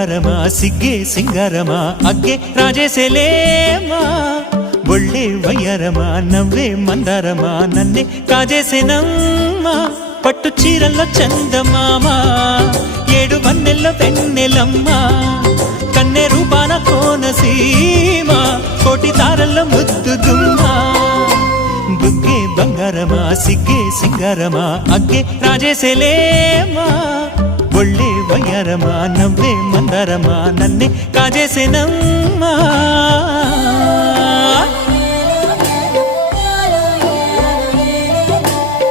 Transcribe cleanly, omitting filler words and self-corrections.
బంగారమా సిగ్గే సింగారమా అగ్గే రాజేసేలేమా ఒళ్ళే వయ్యారమా నవ్వే మందారమా నన్నే కాజేసేనమ్మా పట్టు చీరల్లో చందమామా ఏడు వన్నెల్లో వెన్నెలమ్మా కన్నె రూపాన కోనసీమ కోటి తారల్లో ముద్దుదుమ్మా బుగ్గే బంగారమా సిగ్గే సింగారమా అగ్గే రాజేసేలేమా ఒళ్ళే వయ్యారమా నవ్వే మందారమా నన్నే కాజేసేనమ్మా